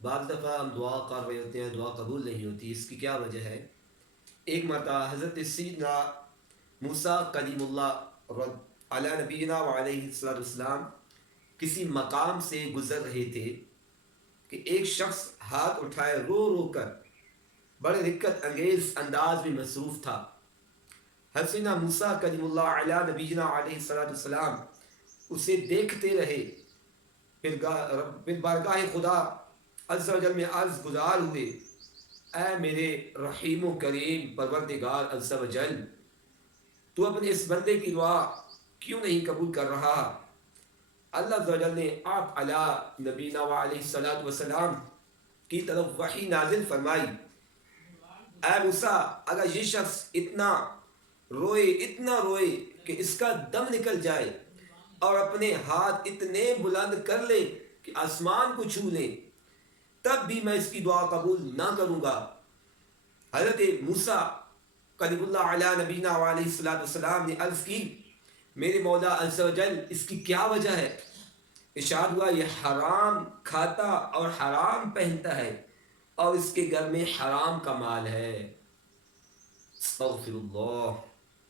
بعض دفعہ ہم دعا کر رہے ہوتے ہیں، دعا قبول نہیں ہوتی، اس کی کیا وجہ ہے؟ ایک مرتبہ حضرت سیدنا موسیٰ کلیم اللہ علی نبینا علیہ السلام کسی مقام سے گزر رہے تھے کہ ایک شخص ہاتھ اٹھائے رو رو کر بڑے دقت انگیز انداز میں مصروف تھا۔ حسینہ موسیٰ کلیم اللہ علیہ نبینا علیہ السلام اسے دیکھتے رہے، پھر بارگاہ خدا عز و جل میں عرض گزار ہوئے، اے میرے رحیم و کریم پروردگار عز و جل، تو اپنے اس بندے کی دعا کیوں نہیں قبول کر رہا؟ اللہ عز و جل نے آپ علی نبینا علیہ السلام کی طرف وحی نازل فرمائی، اے موسیٰ اگر یہ شخص اتنا روئے کہ اس کا دم نکل جائے اور اپنے ہاتھ اتنے بلند کر لے کہ آسمان کو چھو لے، تب بھی میں اس کی دعا قبول نہ کروں گا۔ حضرت موسیٰ کلیم اللہ علیہ نبینا علیہ السلام نے عرض کی، میرے مولا عز و جل اس کی کیا وجہ ہے؟ ارشاد ہوا، یہ حرام کھاتا اور حرام پہنتا ہے اور اس کے گھر میں حرام کا مال ہے۔ استغفر اللہ۔